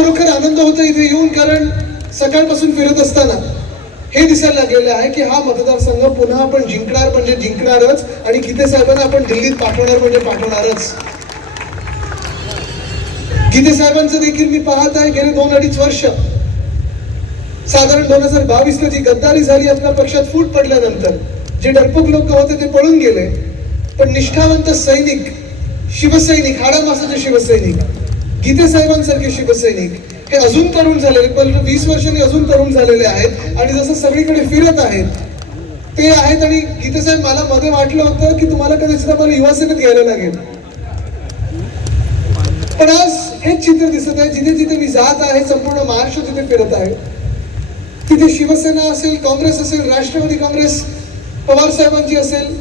खरोखर आनंद होतो इथे येऊन कारण सकाळपासून फिरत असताना हे दिसायला लागलेलं आहे की हा मतदारसंघ पुन्हा आपण जिंकणार म्हणजे जिंकणारच आणि गीते साहेबांना आपण दिल्लीत पाठवणार म्हणजे पाठवणारच. गीते साहेबांचं देखील मी पाहत आहे गेले दोन अडीच वर्ष. साधारण दोन हजार बावीस ला जी गद्दारी झाली आपल्या पक्षात फूट पडल्यानंतर जे डरपूक लोक होते ते पळून गेले. पण निष्ठावंत सैनिक शिवसैनिक हाडामासाचे शिवसैनिक गीते साहेबांसारखे शिवसैनिक हे अजून तरुण झालेले पण वीस वर्षांनी अजून तरुण झालेले आहेत आणि जसं सगळीकडे फिरत आहेत ते आहेत आणि गीते साहेब मला मध्ये वाटलं होतं की तुम्हाला कदाचित मला युवासेनेत घ्यायला लागेल. पण आज हेच चित्र दिसत आहे जिथे जिथे मी जात आहे संपूर्ण महाराष्ट्र जिथे फिरत आहे तिथे शिवसेना असेल काँग्रेस असेल राष्ट्रवादी काँग्रेस पवार साहेबांची असेल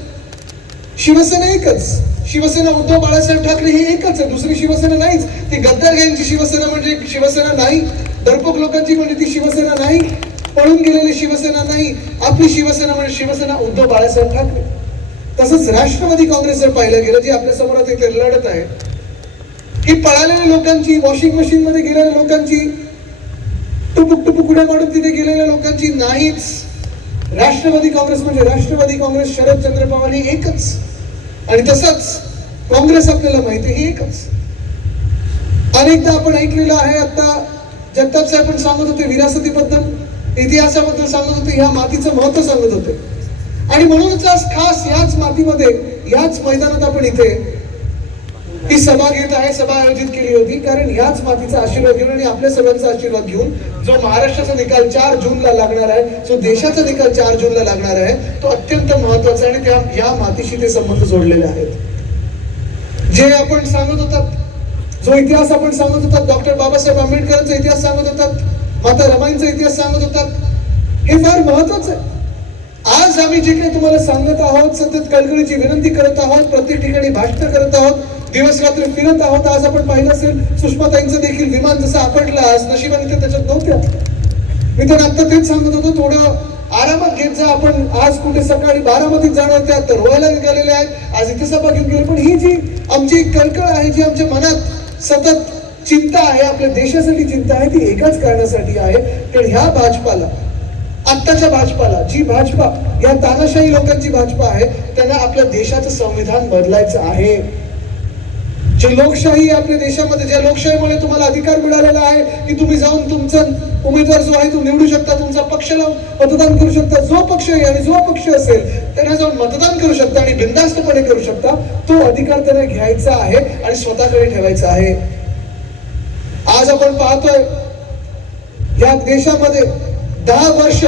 शिवसेना एकच. शिवसेना उद्धव बाळासाहेब ठाकरे ही एकच आहे. दुसरी शिवसेना नाहीच. ती गद्दार गँगची शिवसेना म्हणजे शिवसेना नाही. दर्पक लोकांची म्हणजे ती शिवसेना नाही. पळून गेलेली शिवसेना नाही. आपली शिवसेना म्हणजे शिवसेना उद्धव बाळासाहेब ठाकरे. तसंच राष्ट्रवादी काँग्रेस जर पाहिलं गेलं जे आपल्यासमोर इथे लढत आहे ही पळालेल्या लोकांची वॉशिंग मशीन मध्ये गेलेल्या लोकांची टुपुक टुपुक उड्या मारून तिथे गेलेल्या लोकांची नाहीच. राष्ट्रवादी काँग्रेस म्हणजे राष्ट्रवादी काँग्रेस शरदचंद्र पवार हे एकच. आणि तसंच काँग्रेस आपल्याला माहिती ही एकच. अनेकदा आपण ऐकलेलं आहे आता जगताप साहेब पण सांगत होते विरासतीबद्दल इतिहासाबद्दल सांगत होते ह्या मातीचं महत्त्व सांगत होते. आणि म्हणूनच आज खास याच मातीमध्ये याच मैदानात आपण इथे ही सभा घेत आहे सभा आयोजित केली होती. कारण ह्याच मातीचा आशीर्वाद घेऊन आणि आपल्या सगळ्यांचा आशीर्वाद घेऊन जो महाराष्ट्राचा निकाल चार जूनला लागणार आहे जो देशाचा निकाल चार जूनला लागणार आहे तो अत्यंत महत्त्वाचा आणि त्या या मातीशी ते संबंध जोडलेले आहेत. जे आपण सांगत होतात जो इतिहास आपण सांगत होतात डॉक्टर बाबासाहेब आंबेडकरांचा इतिहास सांगत होतात माता रमाईंचा इतिहास सांगत होतात हे फार महत्वाचं आहे. आज आम्ही जे काही तुम्हाला सांगत आहोत सतत कळकळीची विनंती करत आहोत प्रत्येक ठिकाणी भाषण करत आहोत दिवस रात्र फिरत आहोत. आज आपण पाहिलं असेल सुषमाताईंचं देखील विमान जसं आपटलं आज नशिबाने ते त्याच्यात नव्हत्या मी तर आता तेच सांगत होतो थोडं आरामात घेत जा. आपण आज कुठे सकाळी बारामतीत जाणार त्या तर रोहायला निघालेले आहेत. आज इथे सभा घेऊन गेले. पण ही जी आमची कळकळ आहे जी आमच्या मनात सतत चिंता आहे आपल्या देशासाठी चिंता आहे ती एकाच कारणासाठी आहे. तर ह्या भाजपाला आत्ताच्या भाजपाला जी भाजपा या तानाशाही लोकांची भाजपा आहे त्यांना आपल्या देशाचं संविधान बदलायचं आहे. जे लोकशाही आपल्या देशामध्ये ज्या लोकशाहीमुळे तुम्हाला अधिकार मिळालेला आहे की तुम्ही जाऊन तुमचा उमेदवार जो आहे तो निवडू शकता तुमचा पक्ष लावून मतदान करू शकता. जो पक्ष आहे आणि जो पक्ष असेल त्यांना जाऊन मतदान करू शकता आणि बिंदास्तपणे करू शकता. तो अधिकार त्यांना घ्यायचा आहे आणि स्वतःकडे ठेवायचा आहे. आज आपण पाहतोय या देशामध्ये दहा वर्ष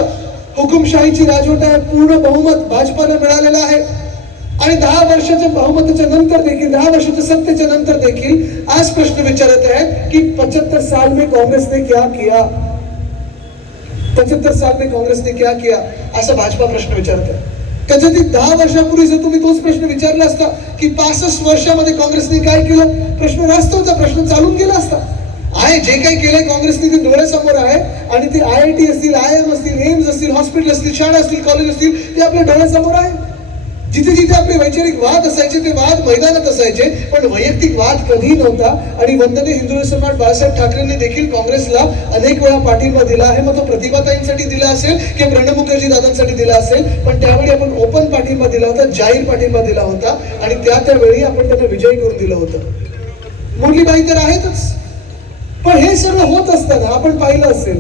हुकुमशाहीची राजवट आहे. पूर्ण बहुमत भाजपाला मिळालेलं आहे. आणि दहा वर्षाच्या बहुमताच्या नंतर देखील दहा वर्षाच्या सत्तेच्या नंतर देखील आज प्रश्न विचारत आहे की पचहत्तर साल में कांग्रेस ने क्या किया? पचहत्तर साल में काँग्रेस ने क्या किया? असा भाजपा प्रश्न विचारत आहे त्याच्यातील दहा वर्षापूर्वी जर तुम्ही तोच प्रश्न विचारला असता की पासष्ट वर्षामध्ये काँग्रेसने काय केलं? प्रश्न वास्तवचा प्रश्न चालून गेला असता. आहे जे काही केलंय काँग्रेसने ते डोळ्यासमोर आहे आणि ते आय आय टी असतील आय एम असतील एम्स असतील हॉस्पिटल असतील शाळा असतील कॉलेज असतील ते आपल्या डोळ्यासमोर आहे. जिथे जिथे आपले वैचारिक वाद असायचे ते वाद मैदानात असायचे पण वैयक्तिक वाद कधी नव्हता. आणि वंदने हिंदू सम्राट बाळासाहेब ठाकरेंनी देखील काँग्रेसला अनेक वेळा पाठिंबा दिला आहे. मग तो प्रतिभाताईंसाठी दिला असेल की प्रणब मुखर्जी दादांसाठी दिला असेल पण त्यावेळी आपण ओपन पाठिंबा दिला होता जाहीर पाठिंबा दिला होता आणि त्या त्यावेळी आपण त्यांना विजयी करून दिलं होतं. मुरलीबाई तर आहेतच. पण हे सगळं होत असताना आपण पाहिलं असेल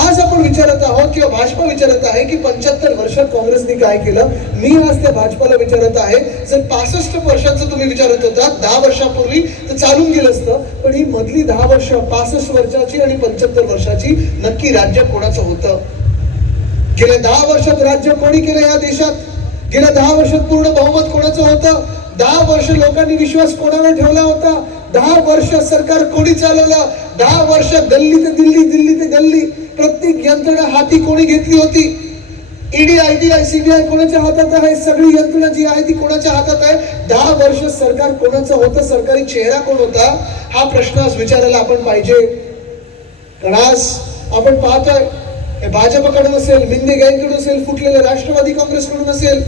आज आपण विचारत आहोत किंवा भाजपा विचारत आहे की पंच्याहत्तर वर्षात काँग्रेसने काय केलं? मी आज त्या भाजपाला विचारत आहे. जर पासष्ट वर्षांचं तुम्ही विचारत होता दहा वर्षापूर्वी तर चालून गेलं असतं. पण ही मधली दहा वर्ष पासष्ट वर्षाची आणि पंच्याहत्तर वर्षाची नक्की राज्य कोणाचं होतं? गेल्या दहा वर्षात राज्य कोणी केलं या देशात? गेल्या दहा वर्षात पूर्ण बहुमत कोणाचं होतं? दहा वर्ष लोकांनी विश्वास कोणावर ठेवला होता? दहा वर्ष सरकार कोणी चालवलं? दहा वर्ष गल्ली ते दिल्ली दिल्ली ते गल्ली. प्रत्येक यंत्रणा हाती कोणी घेतली होती? ED I T I CBI कोणाच्या हातात आहे? सगळी यंत्रणा जी आहे ती कोणाच्या हातात आहे? दहा वर्ष सरकार कोणाचं होतं? सरकारी चेहरा कोण होता? हा प्रश्न आज विचारायला आपण पाहिजे. कारण आज आपण पाहतोय भाजपकडून असेल मिंदे गँगकडून असेल फुटलेलं राष्ट्रवादी काँग्रेसकडून असेल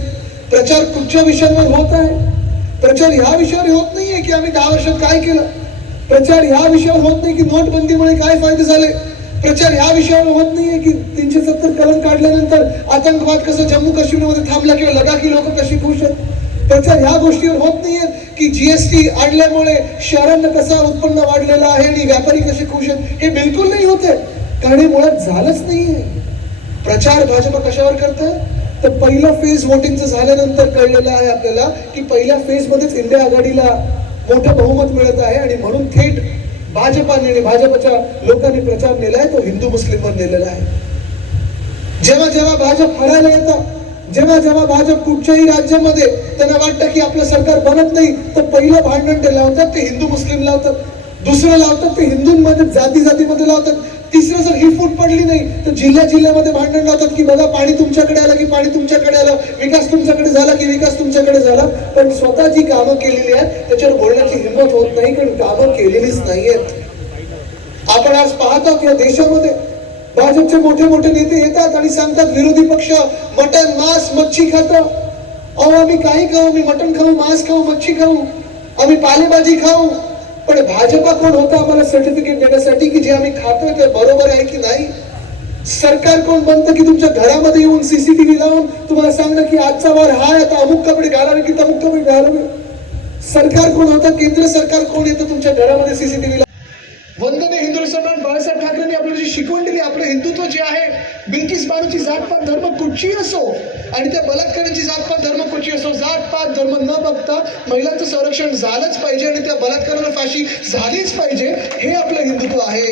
प्रचार कुठच्या विषयांवर होत आहे? प्रचार ह्या विषयावर होत नाहीये की आम्ही दहा वर्षात काय केलं? प्रचार ह्या विषयावर होत नाही की नोटबंदीमुळे काय फायदे झाले? प्रचार ह्या विषयावर होत नाहीये की तीनशे सत्तर कलम काढल्यानंतर आतंकवाद कसं जम्मू काश्मीरमध्ये थांबला किंवा लडाखी लोक कशी खुश आहेत? प्रचार ह्या गोष्टीवर होत नाहीये की जीएसटी आणल्यामुळे शहरांना कसा उत्पन्न वाढलेलं आहे आणि व्यापारी कसे खुश आहेत हे बिलकुल नाही होते. कारण हे मुळात झालंच नाहीये. प्रचार भाजप कशावर करतं? तर पहिलं फेज वोटिंगचं झाल्यानंतर कळलेलं आहे आपल्याला की पहिल्या फेजमध्येच इंडिया आघाडीला मोठं बहुमत मिळत आहे आणि म्हणून थेट भाजपाने आणि भाजपच्या लोकांनी प्रचार नेलाय तो हिंदू मुस्लिमवर नेलेला आहे. जेव्हा जेव्हा भाजप हरायला येतं जेव्हा जेव्हा भाजप कुठच्याही राज्यामध्ये त्यांना वाटतं की आपलं सरकार बनत नाही तर पहिलं भांडण ते लावतात ते हिंदू मुस्लिम लावतात. दुसरं लावतात ते हिंदूंमध्ये जाती जातीमध्ये लावतात. तिसरं जर ही फूट पडली नाही. तर जिल्ह्या जिल्ह्यामध्ये भांडण लावतात की बघा पाणी तुमच्याकडे आलं की पाणी तुमच्याकडे आलं विकास तुमच्याकडे झाला की विकास तुमच्याकडे झाला. पण स्वतः जी कामं केलेली आहेत त्याच्यावर बोलण्याची हिंमत होत नाही कारण कामं केलेलीच नाहीयेत आपण आज पाहतो या देशामध्ये. भाजपचे मोठे मोठे नेते येतात आणि सांगतात विरोधी पक्ष मटन मांस मच्छी खात. अहो आम्ही काही खाऊ मी मटन खाऊ मांस खाऊ मच्छी खाऊ. आम्ही पालेभाजी खाऊ. पण भाजपा कोण होता आम्हाला सर्टिफिकेट देण्यासाठी की जे आम्ही खातोय ते बरोबर आहे की नाही? सरकार कोण बनतं की तुमच्या घरामध्ये येऊन सीसीटीव्ही लावून तुम्हाला सांगणं की आजचा वार हा आता अमुक कपडे घालावे की तमुक कपडे घालावे? सरकार कोण होतं? केंद्र सरकार कोण येतं तुमच्या घरामध्ये सीसीटीव्ही वंदने हिंदू सम्राट बाळासाहेब ठाकरेंनी आपल्याला शिकवण दिली आपलं हिंदुत्व जे आहे बिल्किस बानूची जातपात धर्म कुठची असो आणि त्या बलात्कारांची जातपात धर्म कुठची असो जातपात धर्म न बघता महिलांचं संरक्षण झालंच पाहिजे आणि त्या बलात्काराला फाशी झालीच पाहिजे हे आपलं हिंदुत्व आहे.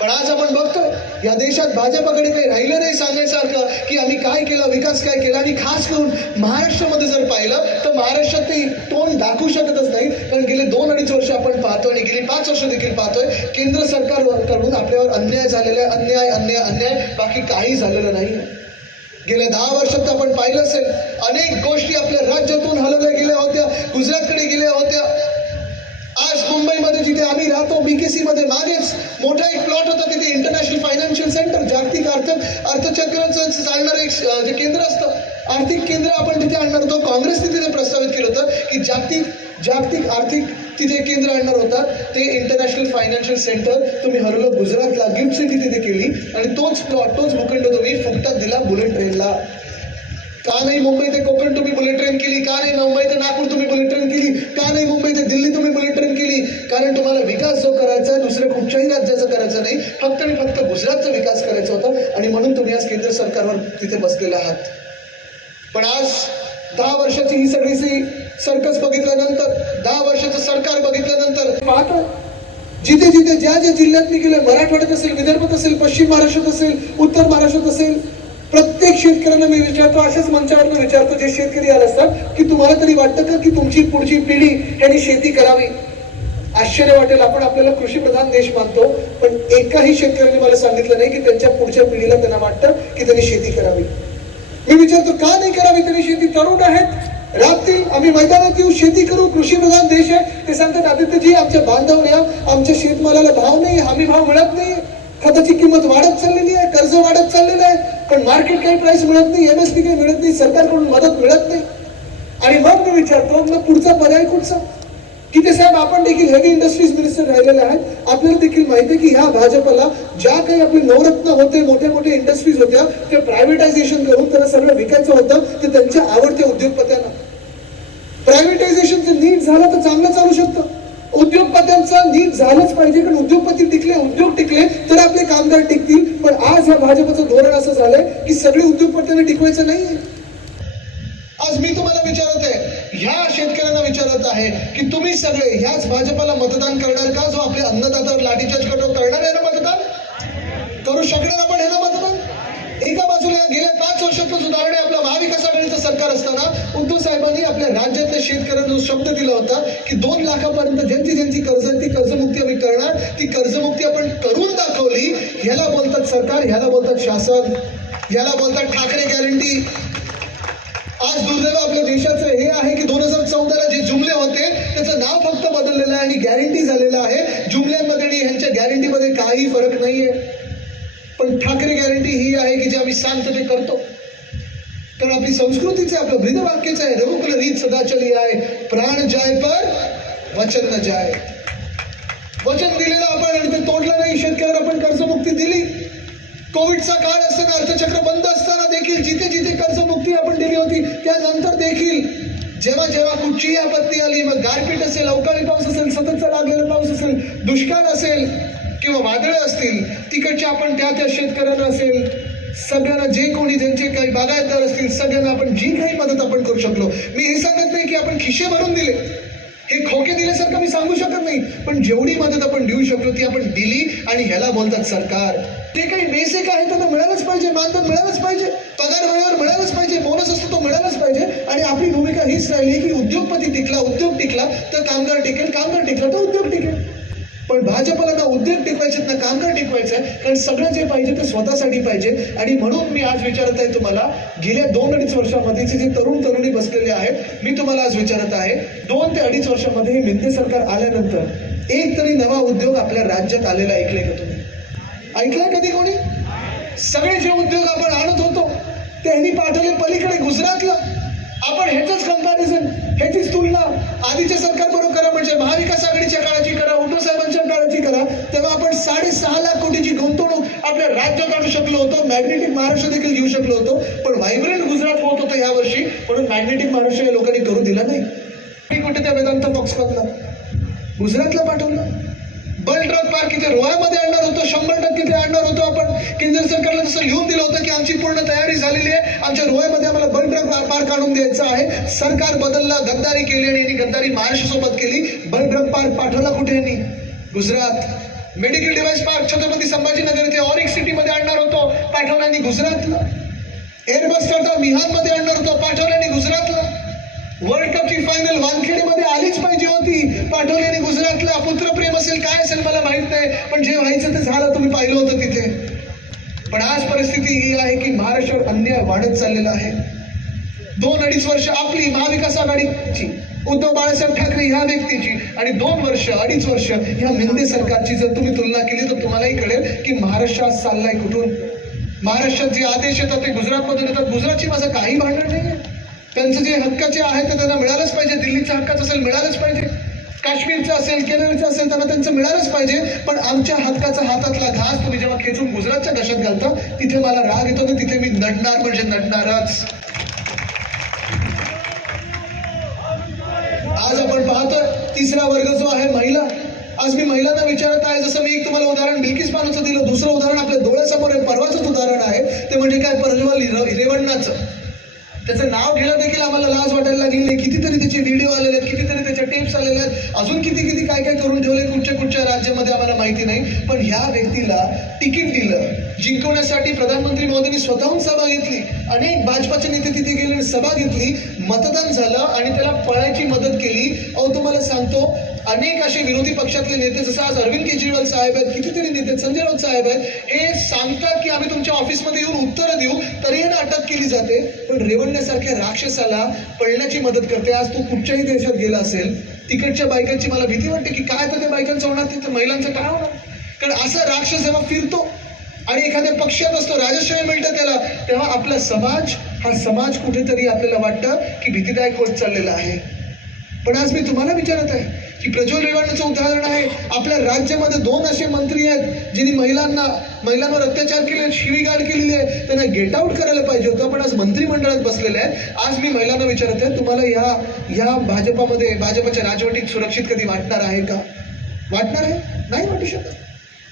पण आज आपण बघतो या देशात भाजपाकडे काही राहिलं नाही सांगायसारखं की आम्ही काय केलं विकास काय केला आणि खास करून महाराष्ट्रामध्ये जर पाहिलं महाराष्ट्रात ते तोंड दाखवू शकतच नाही. कारण गेले दोन अडीच वर्ष आपण पाहतोय आणि गेली पाच वर्ष देखील पाहतोय केंद्र सरकारकडून आपल्यावर अन्याय झालेला आहे अन्याय अन्याय अन्याय बाकी काही झालेलं नाही. गेल्या दहा वर्षात आपण पाहिलं असेल अनेक गोष्टी आपल्या राज्यातून हलवल्या गेल्या होत्या गुजरातकडे गेल्या होत्या. आज मुंबईमध्ये जिथे आम्ही राहतो बीकेसी मध्ये मागेच मोठा एक प्लॉट होता तिथे इंटरनॅशनल फायनान्शियल सेंटर जागतिक अर्थ अर्थचक्राचं चालणारं एक जे केंद्र असतं आर्थिक केंद्र आपण तिथे आणणार होतो. काँग्रेसने तिथे प्रस्तावित केलं होतं की जागतिक जागतिक आर्थिक तिथे केंद्र आणणार होता. ते इंटरनॅशनल फायनान्शियल सेंटर तुम्ही हरवलं गुजरातला गिफ्ट सिटी तिथे केली. आणि तोच प्लॉट तोच भूखंड तुम्ही फुकटात दिला बुलेट ट्रेनला. का नाही मुंबई ते कोकण तुम्ही बुलेट ट्रेन केली? का नाही मुंबई ते नागपूर तुम्ही बुलेट ट्रेन केली? का नाही मुंबई ते दिल्ली तुम्ही बुलेट ट्रेन केली? कारण तुम्हाला विकास जो करायचा आहे दुसऱ्या कुठच्याही राज्याचा करायचा नाही. फक्त आणि फक्त गुजरातचा विकास करायचा होता आणि म्हणून तुम्ही आज केंद्र सरकारवर तिथे बसलेला आहात. पण आज दहा वर्षाची ही सगळी सर्कस बघितल्यानंतर दहा वर्षाचं सरकार बघितल्यानंतर पाहत जिथे जिथे ज्या ज्या जिल्ह्यात मी गेलो मराठवाड्यात असेल विदर्भात असेल पश्चिम महाराष्ट्रात असेल उत्तर महाराष्ट्रात असेल प्रत्येक शेतकऱ्यांना मी विचारतो अशाच मंचावरनं विचारतो जे शेतकरी आले असतात की तुम्हाला तरी वाटतं का की तुमची पुढची पिढी यांनी शेती करावी? आश्चर्य वाटेल. आपण आपल्याला कृषी प्रधान देश मानतो पण एकाही शेतकऱ्याने मला सांगितलं नाही की त्यांच्या पुढच्या पिढीला त्यांना वाटतं की त्यांनी शेती करावी. मी विचारतो का नाही करावी? त्यांनी शेती तरुण आहेत. राबतील आम्ही मैदानात येऊ शेती करू कृषी प्रधान देश आहे. ते सांगतात आदित्यजी आमच्या बांधव या आमच्या शेतमालाला भाव नाही हमी भाव मिळत नाही. खताची किंमत वाढत चाललेली आहे कर्ज वाढत चाललेलं आहे पण मार्केट काही प्राइस मिळत नाही एम एस पी काही मिळत नाही सरकारकडून मदत मिळत नाही. आणि मग मी विचारतो मग पुढचा पर्याय कुठचा? की ते साहेब आपण देखील हेवी इंडस्ट्रीज मिनिस्टर राहिलेले आहेत. आपल्याला देखील माहिती आहे की ह्या भाजपला ज्या काही आपले नवरत्न होते मोठे मोठे इंडस्ट्रीज होत्या ते प्रायव्हेटायझेशन करून त्यांना सगळं विकायचं होतं ते त्यांच्या आवडत्या उद्योगपत्यांना प्रायव्हेटायझेशनचं नीट झालं तर चांगलं चालू शकतं. उद्योगपत्यांचा नीट झालंच पाहिजे. कारण उद्योगपती टिकले उद्योग टिकले तर आपले कामगार टिकतील. पण आज ह्या भाजपचं धोरण असं झालंय की सगळे उद्योगपत्यांना टिकवायचं नाहीये. आज मी तुम्हाला विचारत आहे ह्या शेतकऱ्यांना विचारत आहे की तुम्ही सगळे ह्याच भाजपाला मतदान करणार का? जो आपल्या अन्नदाता लाठीचार्ज करणार उद्धव आपल्या राज्यातल्या शेतकऱ्यांना जो शब्द दिला होता की दोन लाखापर्यंत ज्यांची ज्यांची कर्ज आहे ती कर्जमुक्ती आम्ही करणार ती कर्जमुक्ती आपण करून दाखवली ह्याला बोलतात सरकार ह्याला बोलतात शासन ह्याला बोलतात ठाकरे गॅरंटी आज दुर्दैव आपल्या देशाचं हे आहे की दोन हजार चौदाला जे जुमले होते त्याचं नाव फक्त बदललेलं आहे आणि गॅरंटी झालेलं आहे. जुमल्यांमध्ये आणि ह्यांच्या गॅरंटीमध्ये काही फरक नाहीये. पण ठाकरे गॅरंटी ही आहे की जे आम्ही सांगतो ते करतो. कारण आपली संस्कृतीचे आपलं ब्रीद वाक्यच आहे. रघुकुल रीत सदा चली आहे. प्राण जाय पर वचन न जाय. वचन दिलेलं आपण आणि ते तोडलं नाही. शेतकऱ्यांना आपण कर्जमुक्ती दिली. कोविडचा काळ असताना अर्थचक्र बंद असताना देखील जिथे जिथे कर्जमुक्ती आपण दिली होती त्यानंतर देखील जेव्हा जेव्हा कुठचीही आपत्ती आली मग गारपीट असेल अवकाळी पाऊस असेल सततचा लागलेला पाऊस असेल दुष्काळ असेल किंवा वादळं असतील तिकडच्या आपण त्या त्या शेतकऱ्यांना असेल सगळ्यांना जे कोणी ज्यांचे काही बागायतदार असतील सगळ्यांना आपण जी काही मदत आपण करू शकलो. मी हे सांगत नाही की आपण खिशे भरून दिले. हे खोके दिल्यासारखं मी सांगू शकत नाही. पण जेवढी मदत आपण देऊ शकलो ती आपण दिली आणि ह्याला बोलतात सरकार. ते काही बेसिक आहे त्यांना मिळालंच पाहिजे. मानधन मिळालंच पाहिजे. पगार वेळेवर मिळालंच पाहिजे. बोनस असतो तो मिळालाच पाहिजे. आणि आपली भूमिका हीच राहिली की उद्योगपती टिकला उद्योग टिकला तर कामगार टिकेल. कामगार टिकला तर उद्योग टिकेल. पण भाजपला ना उद्योग टिकवायचे ना कामगार टिकवायचं आहे कारण सगळं जे पाहिजे ते स्वतःसाठी पाहिजे. आणि म्हणून मी आज विचारत आहे तुम्हाला गेल्या दोन अडीच वर्षामध्ये जे तरुण तरुणी बसलेले आहेत मी तुम्हाला आज विचारत आहे दोन ते अडीच वर्षामध्ये हे मिंदे सरकार आल्यानंतर एक तरी नवा उद्योग आपल्या राज्यात आलेला ऐकले का तुम्ही? ऐकलाय कधी कोणी? सगळे जे उद्योग आपण आणत होतो त्यांनी पाठवले पलीकडे गुजरातला. आपण ह्याच कंपॅरिझन ह्याचीच तुलना आधीच्या सरकार बरोबर करा म्हणजे महाविकास आघाडीच्या काळाची करा उद्धव साहेबांच्या काळाची करा. तेव्हा आपण साडेसहा लाख कोटीची गुंतवणूक आपल्या राज्यात आणू शकलो होतो मॅग्नेटिक महाराष्ट्र देखील घेऊ शकलो होतो पण व्हायब्रंट गुजरात होत होतं या वर्षी म्हणून मॅग्नेटिक महाराष्ट्र या लोकांनी करू दिला नाही. कुठे त्या वेदांत बॉक्स गुजरातला पाठवलं. बल ट्रक पार्क इथे रोहामध्ये आणणार होतो शंभर टक्के ते आणणार होतो आपण. केंद्र सरकारला तसं लिहून दिलं होतं की आमची पूर्ण तयारी झालेली आहे. आमच्या रोहामध्ये आम्हाला बल ट्रक पार्क आणून द्यायचं आहे. सरकार बदलला गद्दारी केली आणि यांनी गद्दारी महाराष्ट्रासोबत केली. बल ट्रक पार्क पाठवला कुठे यांनी? Gujarat. Medical device park Chhatrapati Sambhajinagar इथे ऑरिक सिटीमध्ये आणणार होतो. पाठवल्याने गुजरातला. एअरबस टाटा मिहानमध्ये आणणार होतो. पाठवल्याने गुजरातला. वर्ल्ड कपची फायनल वानखेडीमध्ये आलीच पाहिजे होती. पाठवली गुजरातला पुत्रप्रेम असेल काय असेल मला माहीत नाही पण जे व्हायचं ते झालं तुम्ही पाहिलं होतं तिथे. पण आज परिस्थिती ही आहे की महाराष्ट्रावर अन्याय वाढत चाललेला आहे. दोन अडीच वर्ष आपली महाविकास आघाडीची उद्धव बाळासाहेब ठाकरे ह्या व्यक्तीची आणि दोन वर्ष अडीच वर्ष ह्या मेंदे सरकारची जर तुम्ही तुलना केली तर तुम्हालाही कळेल की महाराष्ट्र आज चाललाय कुठून. महाराष्ट्रात जे आदेश येतात ते गुजरातमधून येतात. गुजरातची माझं काही भांडण नाही त्यांचं जे हक्काचे आहे ते त्यांना मिळालंच पाहिजे. दिल्लीचा हक्काचं असेल मिळालंच पाहिजे. काश्मीरचं असेल केरळचं असेल त्यांना त्यांचं मिळालंच पाहिजे. पण आमच्या हातकाचा हातातला घास तुम्ही जेव्हा खेचून गुजरातच्या घशात घालता तिथे मला राग येतो तर तिथे मी नडणार म्हणजे नडणारच आज आपण पाहतोय तिसरा वर्ग जो आहे महिला. आज मी महिलांना विचारत आहे जसं मी एक तुम्हाला उदाहरण बिल्किस बानूचं दिलं दुसरं उदाहरण आपल्या डोळ्यासमोर आहे परवाचंच उदाहरण आहे. ते म्हणजे काय प्रज्वल रेवण्णाचं त्याचं नाव घ्यायला देखील आम्हाला लाज वाटायला लागलेली नाही. कितीतरी त्याचे व्हिडिओ आलेले आहेत कितीतरी त्याच्या टेप्स आलेले आहेत. अजून किती किती काय काय करून ठेवले कुठच्या कुठच्या राज्यामध्ये आम्हाला माहिती नाही. पण ह्या व्यक्तीला तिकीट दिलं जिंकवण्यासाठी प्रधानमंत्री मोदींनी स्वतःहून सभा घेतली. अनेक भाजपाचे नेते तिथे गेले सभा घेतली. मतदान झालं आणि त्याला पळायची मदत केली. अहो तुम्हाला सांगतो अनेक असे विरोधी पक्षातले नेते जसं आज अरविंद केजरीवाल साहेब आहेत कितीतरी नेते संजय राऊत साहेब आहेत हे सांगतात की आम्ही तुमच्या ऑफिसमध्ये येऊन उत्तरं देऊ तरी यांना अटक केली जाते. पण रेवणण्यासारख्या राक्षसाला पळण्याची मदत करते. आज तो कुठच्याही देशात गेला असेल तिकडच्या बायकांची मला भीती वाटते की काय तर त्या बायकांचं होणार तिथं महिलांचं काय होणार? कारण असा राक्षस जेव्हा फिरतो आणि एखाद्या पक्षात असतो राजश्रय मिळतं त्याला तेव्हा आपला समाज हा समाज कुठेतरी आपल्याला वाटतं की भीतीदायक होत चाललेला आहे. पण आज मी तुम्हाला विचारत आहे की प्रज्वल रेवण्णाचं उदाहरण आहे. आपल्या राज्यामध्ये दोन असे मंत्री आहेत ज्यांनी महिलांना महिलांवर अत्याचार केले शिवीगाड केलेली आहे. त्यांना गेट आउट करायला पाहिजे होतं. पण आज मंत्रिमंडळात बसलेले आहेत. आज मी महिलांना विचारत आहे तुम्हाला ह्या ह्या भाजपामध्ये भाजपच्या राजवटीत सुरक्षित कधी वाटणार आहे का? वाटणार आहे? नाही वाटू शकत.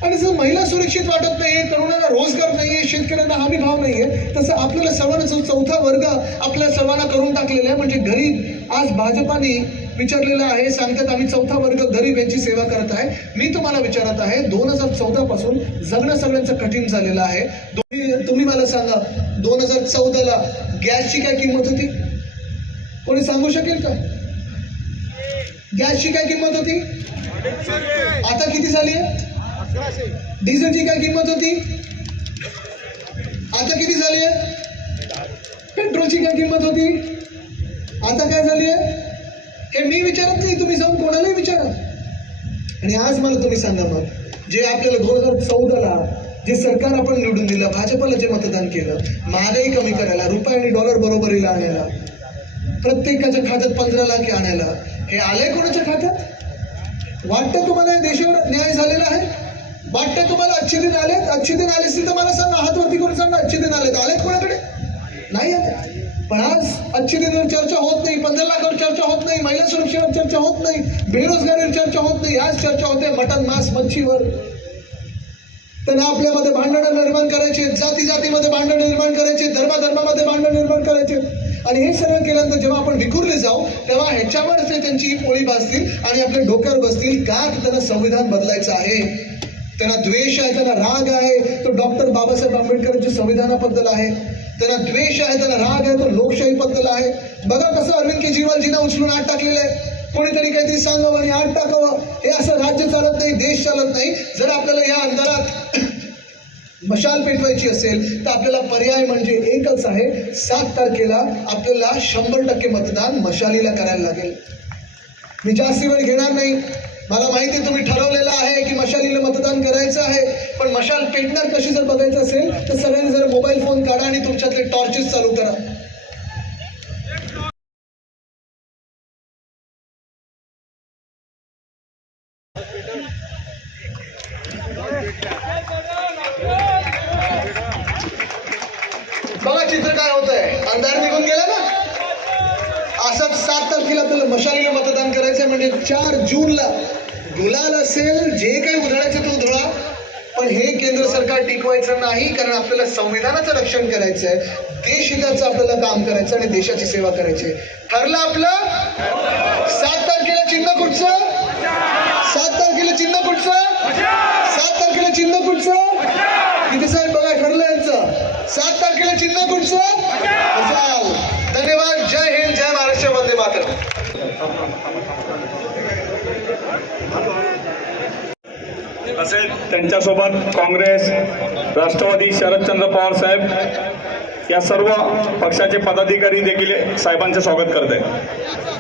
आणि जर महिला सुरक्षित वाटत नाहीये तरुणांना रोजगार नाहीये शेतकऱ्यांना हमी भाव नाहीये तसं आपल्याला सर्वांना चौथा वर्ग आपल्या सर्वांना करून टाकलेला आहे. म्हणजे गरीब आज भाजपाने विचारलेलं आहे सांगतात आम्ही चौथा वर्ग गरीब यांची सेवा करत आहे. मी तुम्हाला विचारत आहे दोन हजार चौदा पासून जगणं सगळ्यांचं कठीण झालेलं आहे. तुम्ही तुम्ही मला सांगा दोन हजार चौदाला गॅसची काय किंमत होती? कोणी सांगू शकेल का? गॅसची काय किंमत होती? आता किती झाली आहे? डिझेलची काय किंमत होती? आता किती झाली आहे? पेट्रोलची काय किंमत होती? आता काय झाली आहे? हे विचारत नाही तुम्ही जाऊन कोणालाही विचारा. आणि आज मला तुम्ही सांगा मग जे आपल्याला दोन हजार चौदाला जे सरकार आपण निवडून दिलं भाजपला जे मतदान केलं महागाई कमी करायला रुपये आणि डॉलर बरोबरीला आणायला प्रत्येकाच्या खात्यात पंधरा लाख आणायला हे आलंय कोणाच्या खात्यात? वाटतं तुम्हाला या देशावर न्याय झालेला आहे? वाटतं तुम्हाला अच्छे दिन आलेत? अच्छे दिन आले असतील तर मला सांगा हात वरती करून सांगा अच्छे दिन आलेत. आलेत कोणाकडे? नाही आले. पण आज अच्छे दिनावर चर्चा होत नाही पंधरा लाखावर चर्चा होत नाही महिला सुरक्षेवर चर्चा होत नाही बेरोजगारीवर चर्चा होत नाही आज चर्चा होते मटन मांस मच्छीवर. त्यांना आपल्यामध्ये भांडणं निर्माण करायचे जाती जातीमध्ये भांडण निर्माण करायचे धर्माधर्मामध्ये भांडण निर्माण करायचे. आणि हे सगळं केल्यानंतर जेव्हा आपण विखुरले जाऊ तेव्हा ह्याच्यावर ते त्यांची पोळी भासतील आणि आपल्या डोक्यावर बसतील का तर त्यांना संविधान बदलायचं आहे. त्यांना द्वेष आहे त्यांना राग आहे. तो डॉक्टर बाबासाहेब आंबेडकरांच्या संविधानाबद्दल आहे. त्यांना द्वेष आहे त्यांना राग आहे तो लोकशाहीबद्दल आहे. बघा कसं अरविंद केजरीवालजींना उचलून आत टाकलेलं आहे. कोणीतरी काहीतरी सांगावं आणि आत टाकावं. हे असं राज्य चालत नाही देश चालत नाही. जर आपल्याला या अंतरात मशाल पेटवायची असेल तर आपल्याला पर्याय म्हणजे एकच आहे सात तारखेला आपल्याला शंभर टक्के मतदान मशालीला करायला लागेल. मी जास्ती वेळ घेणार नाही. मला माहिती आहे तुम्ही ठरवलेलं आहे की मशालीला मतदान करायचं आहे पण मशाल पेटणार कशी जर बघायचं असेल तर सगळ्यांनी जर मोबाईल फोन काढा आणि तुमच्यातले टॉर्चेस चालू करा. बघा चित्र काय सात आपल्याला मशालीला मतदान करायचं म्हणजे चार जूनला गुलाल असेल जे काही उधळायचं तो उधळा पण हे केंद्र सरकार टिकवायचं नाही कारण आपल्याला संविधानाचं रक्षण करायचं आहे देशहिताचं आपल्याला काम करायचं आणि देशाची सेवा करायची आहे. ठरलं आपलं? सात तारखेला चिन्ह कुठचं? सात तारखेला चिन्ह कुठचं? सात तारखेला चिन्ह कुठचं? किती साहेब बघा ठरलं यांचं. सात तारखेला चिन्ह कुठचं मशाल. धन्यवाद जय हिंद जय महाराष्ट्र वंदे मातरम तसेच त्यांच्यासोबत काँग्रेस राष्ट्रवादी शरदचंद्र पवार साहेब या सर्व पक्षाचे पदाधिकारी देखील साहेबांचे स्वागत करत आहेत.